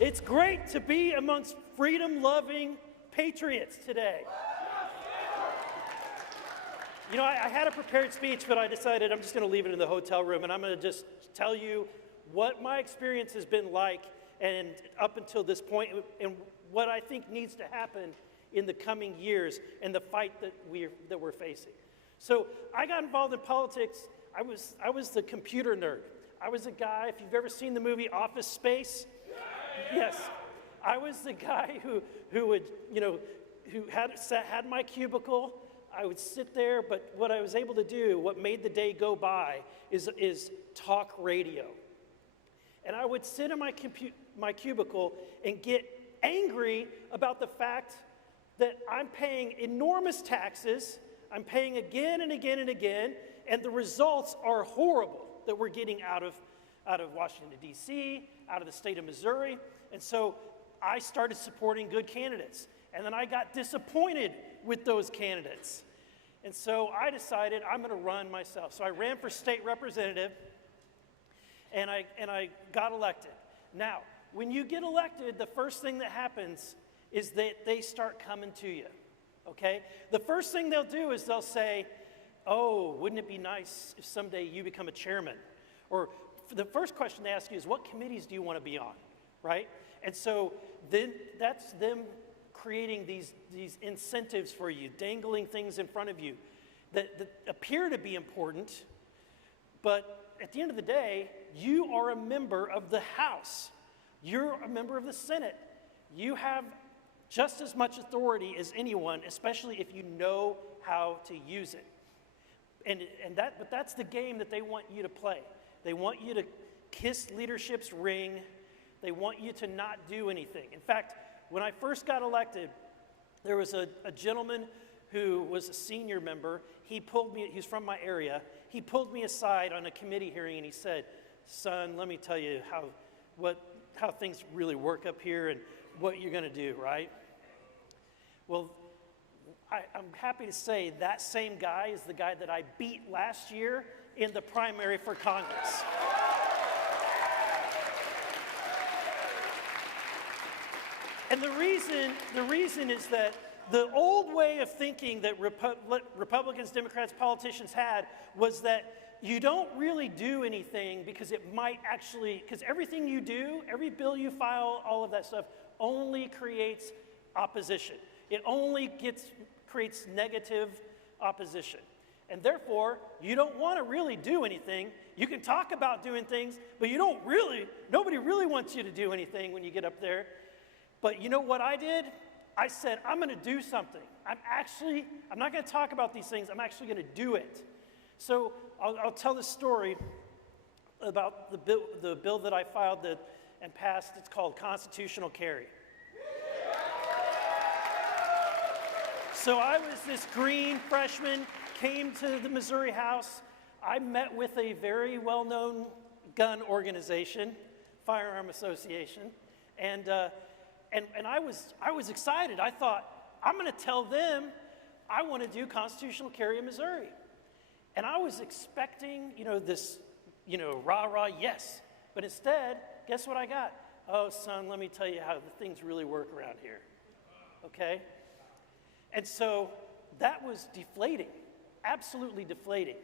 It's great to be amongst freedom-loving patriots today. You know, I had a prepared speech, but I decided I'm just going to leave it in the hotel room, and I'm going to just tell you what my experience has been like and up until this point, and what I think needs to happen in the coming years and the fight that we're facing. So I got involved in politics. I was the computer nerd. I was a guy, if you've ever seen the movie Office Space, yes, I was the guy who would, you know, who had my cubicle. I would sit there, but what I was able to do, what made the day go by, is talk radio. And I would sit in my cubicle and get angry about the fact that I'm paying enormous taxes, I'm paying again and again and again, and the results are horrible that we're getting out of Washington, D.C., out of the state of Missouri. And so I started supporting good candidates. And then I got disappointed with those candidates. And so I decided I'm going to run myself. So I ran for state representative, and I got elected. Now, when you get elected, the first thing that happens is that they start coming to you, okay? The first thing they'll do is they'll say, oh, wouldn't it be nice if someday you become a chairman? Or the first question they ask you is, what committees do you want to be on, right? And so then that's them creating these incentives for you, dangling things in front of you that appear to be important, but at the end of the day, you are a member of the House. You're a member of the Senate. You have just as much authority as anyone, especially if you know how to use it. But that's the game that they want you to play. They want you to kiss leadership's ring. They want you to not do anything. In fact, when I first got elected, there was a gentleman who was a senior member. He pulled me, he's from my area. He pulled me aside on a committee hearing and he said, son, let me tell you how things really work up here and what you're going to do, right? Well, I'm happy to say that same guy is the guy that I beat last year in the primary for Congress. And the reason is that the old way of thinking that Republicans, Democrats, politicians had was that you don't really do anything because it might actually, because everything you do, every bill you file, all of that stuff, only creates opposition. It only creates negative opposition. And therefore, you don't want to really do anything. You can talk about doing things, but nobody really wants you to do anything when you get up there. But you know what I did? I said, I'm going to do something. I'm not going to talk about these things. I'm actually going to do it. So I'll tell this story about the bill that I filed and passed. It's called constitutional carry. So I was this green freshman, came to the Missouri House. I met with a very well-known gun organization, Firearm Association, and I was excited. I thought, I'm going to tell them I want to do constitutional carry in Missouri. And I was expecting, this, rah-rah yes. But instead, guess what I got? Oh, son, let me tell you how the things really work around here. Okay? And so that was deflating, absolutely deflating.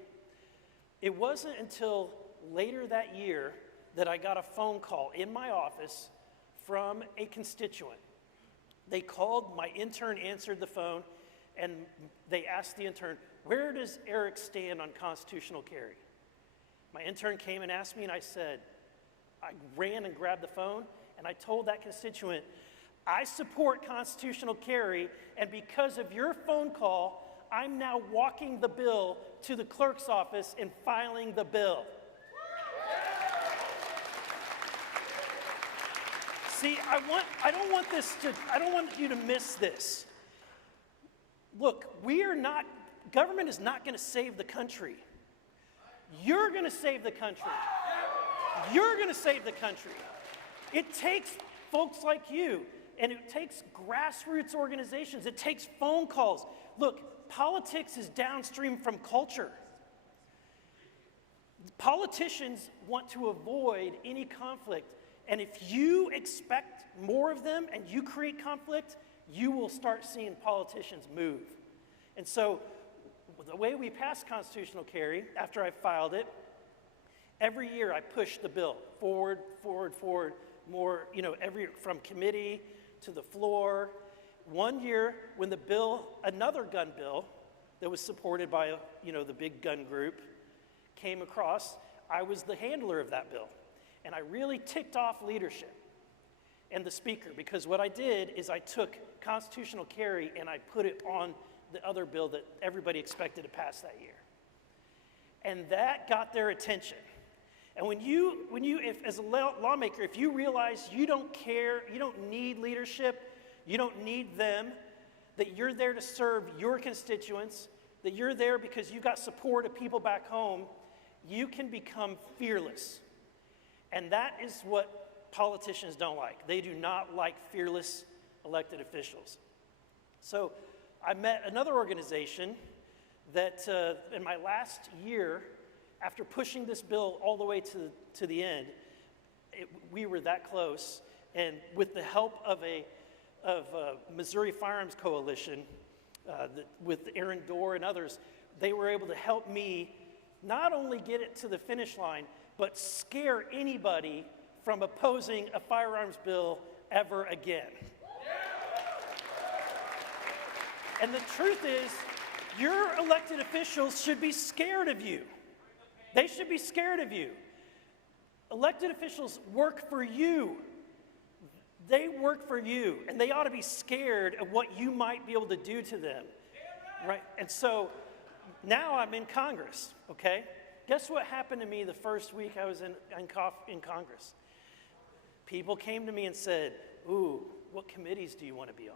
It wasn't until later that year that I got a phone call in my office from a constituent. They called, my intern answered the phone, and they asked the intern, where does Eric stand on constitutional carry? My intern came and asked me, and I said, I ran and grabbed the phone, and I told that constituent, I support constitutional carry, and because of your phone call, I'm now walking the bill to the clerk's office and filing the bill. See, I don't want you to miss this. Look, government is not going to save the country. You're going to save the country. You're going to save the country. It takes folks like you, and it takes grassroots organizations. It takes phone calls. Look, politics is downstream from culture. Politicians want to avoid any conflict. And if you expect more of them and you create conflict, you will start seeing politicians move. And so the way we passed constitutional carry, after I filed it, every year I pushed the bill forward, more, from committee to the floor. One year when the bill, another gun bill that was supported by, the big gun group came across, I was the handler of that bill. And I really ticked off leadership and the speaker, because what I did is I took constitutional carry and I put it on the other bill that everybody expected to pass that year. And that got their attention. And as a lawmaker, if you realize you don't care, you don't need leadership, you don't need them, that you're there to serve your constituents, that you're there because you got support of people back home, you can become fearless. And that is what politicians don't like. They do not like fearless elected officials. So I met another organization that in my last year, after pushing this bill all the way to the end, we were that close. And with the help of a Missouri Firearms Coalition, with Aaron Dorr and others, they were able to help me not only get it to the finish line, but scare anybody from opposing a firearms bill ever again. And the truth is, your elected officials should be scared of you. They should be scared of you. Elected officials work for you. They work for you, and they ought to be scared of what you might be able to do to them, right? And so now I'm in Congress, okay? Guess what happened to me the first week I was in Congress? People came to me and said, ooh, what committees do you want to be on?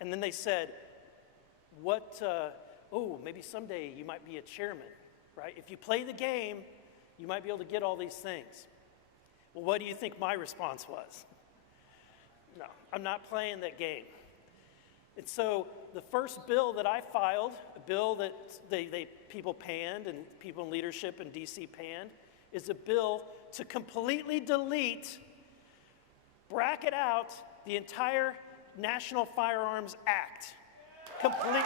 And then they said, maybe someday you might be a chairman, right? If you play the game, you might be able to get all these things. Well, what do you think my response was? No, I'm not playing that game. And so the first bill that I filed, a bill that people panned and people in leadership in DC panned, is a bill to completely delete, bracket out the entire National Firearms Act. Completely.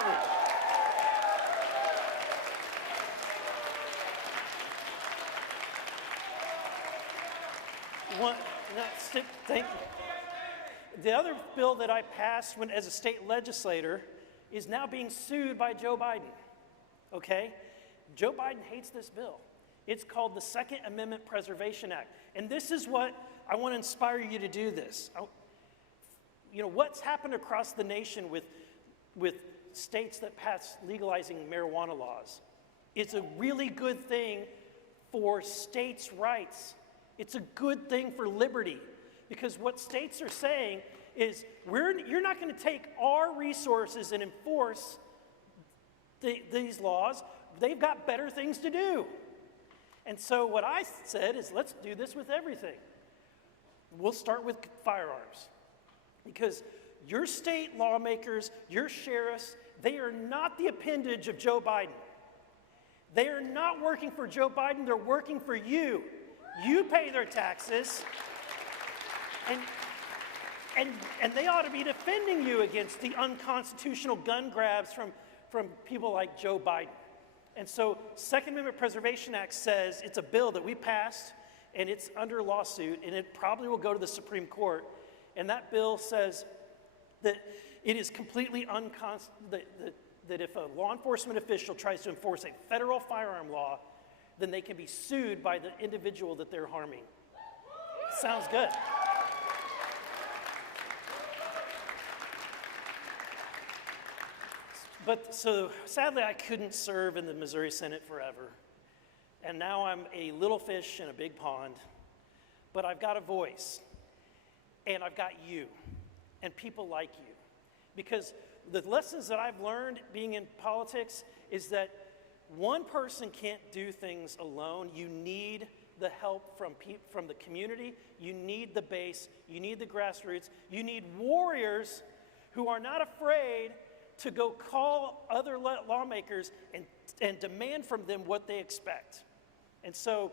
Thank you. The other bill that I passed as a state legislator is now being sued by Joe Biden, okay? Joe Biden hates this bill. It's called the Second Amendment Preservation Act. And this is what I want to inspire you to do this. What's happened across the nation with states that pass legalizing marijuana laws? It's a really good thing for states' rights. It's a good thing for liberty. Because what states are saying is, you're not going to take our resources and enforce these laws. They've got better things to do. And so what I said is, let's do this with everything. We'll start with firearms. Because your state lawmakers, your sheriffs, they are not the appendage of Joe Biden. They are not working for Joe Biden. They're working for you. You pay their taxes. And they ought to be defending you against the unconstitutional gun grabs from people like Joe Biden. And so Second Amendment Preservation Act says it's a bill that we passed, and it's under lawsuit, and it probably will go to the Supreme Court. And that bill says that it is completely that if a law enforcement official tries to enforce a federal firearm law, then they can be sued by the individual that they're harming. Sounds good. But so sadly, I couldn't serve in the Missouri Senate forever. And now I'm a little fish in a big pond. But I've got a voice. And I've got you. And people like you. Because the lessons that I've learned being in politics is that one person can't do things alone. You need the help from the community. You need the base. You need the grassroots. You need warriors who are not afraid to go call other lawmakers and demand from them what they expect. And so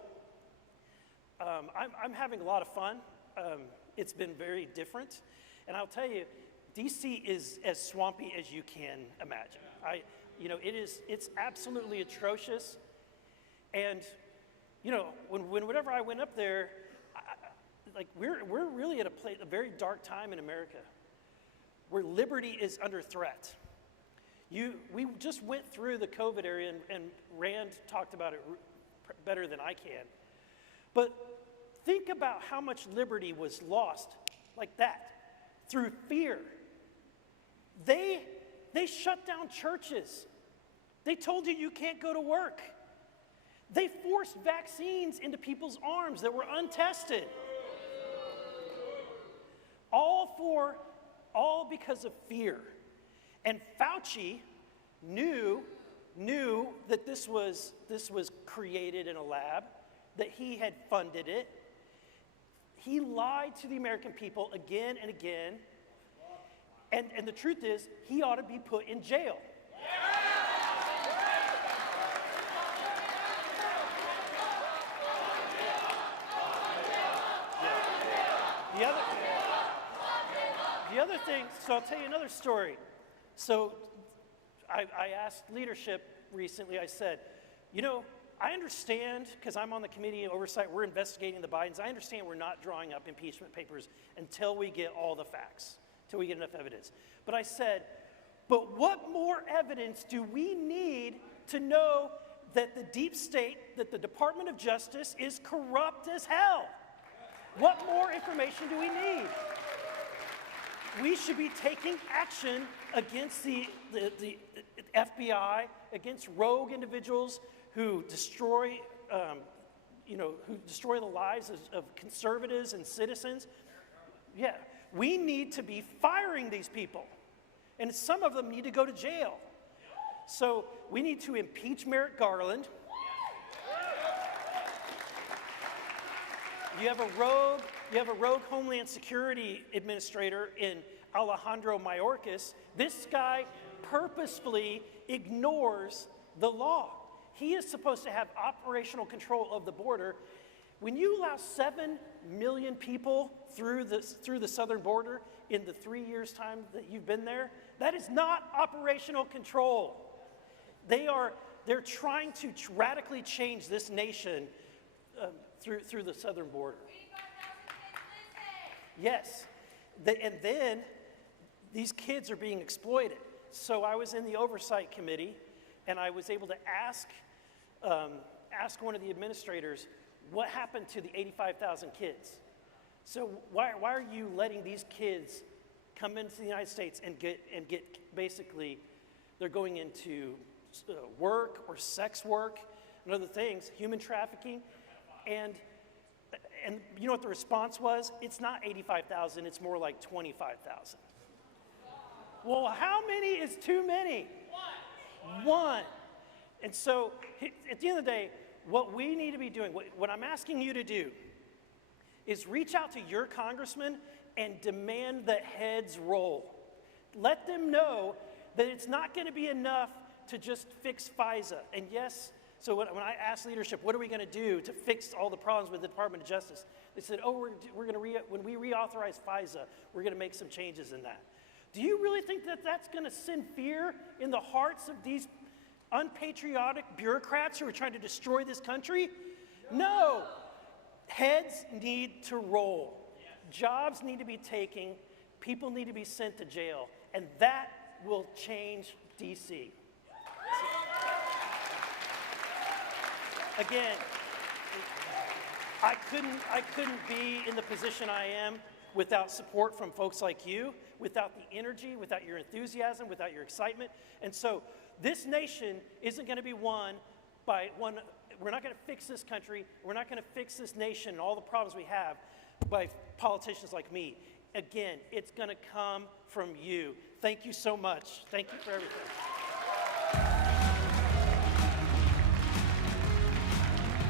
I'm having a lot of fun. It's been very different. And I'll tell you, DC is as swampy as you can imagine. It's absolutely atrocious. And, whenever I went up there, we're really at a very dark time in America where liberty is under threat. We just went through the COVID area, and Rand talked about it better than I can. But think about how much liberty was lost like that through fear. They shut down churches. They told you you can't go to work. They forced vaccines into people's arms that were untested. All because of fear. And Fauci knew that this was created in a lab, that he had funded it. He lied to the American people again and again. And the truth is, he ought to be put in jail. The other thing, so I'll tell you another story. So I asked leadership recently, I said, I understand, because I'm on the committee of oversight, we're investigating the Bidens. I understand we're not drawing up impeachment papers until we get all the facts, until we get enough evidence. But I said, but what more evidence do we need to know that the deep state, that the Department of Justice is corrupt as hell? What more information do we need? We should be taking action against the FBI, against rogue individuals who destroy, the lives of conservatives and citizens. Yeah, we need to be firing these people, and some of them need to go to jail. So we need to impeach Merrick Garland. You have a rogue Homeland Security administrator in Alejandro Mayorkas. This guy purposefully ignores the law. He is supposed to have operational control of the border. When you allow 7 million people through the southern border in the 3 years' time that you've been there, that is not operational control. They're trying to radically change this nation through the southern border. Yes, and then these kids are being exploited. So I was in the oversight committee, and I was able to ask one of the administrators, what happened to the 85,000 kids? So why are you letting these kids come into the United States and get basically, they're going into work or sex work and other things, human trafficking, and you know what the response was? It's not 85,000, it's more like 25,000. Well, how many is too many? One. And so at the end of the day, what we need to be doing, what I'm asking you to do, is reach out to your congressman and demand that heads roll. Let them know that it's not going to be enough to just fix FISA. And yes, so when I asked leadership, what are we going to do to fix all the problems with the Department of Justice? They said, we're going to when we reauthorize FISA, we're going to make some changes in that. Do you really think that that's going to send fear in the hearts of these unpatriotic bureaucrats who are trying to destroy this country? No. Heads need to roll. Jobs need to be taken. People need to be sent to jail. And that will change D.C. Again, I couldn't be in the position I am without support from folks like you, without the energy, without your enthusiasm, without your excitement. And so this nation isn't going to be won by one. We're not going to fix this country. We're not going to fix this nation and all the problems we have by politicians like me. Again, it's going to come from you. Thank you so much. Thank you for everything.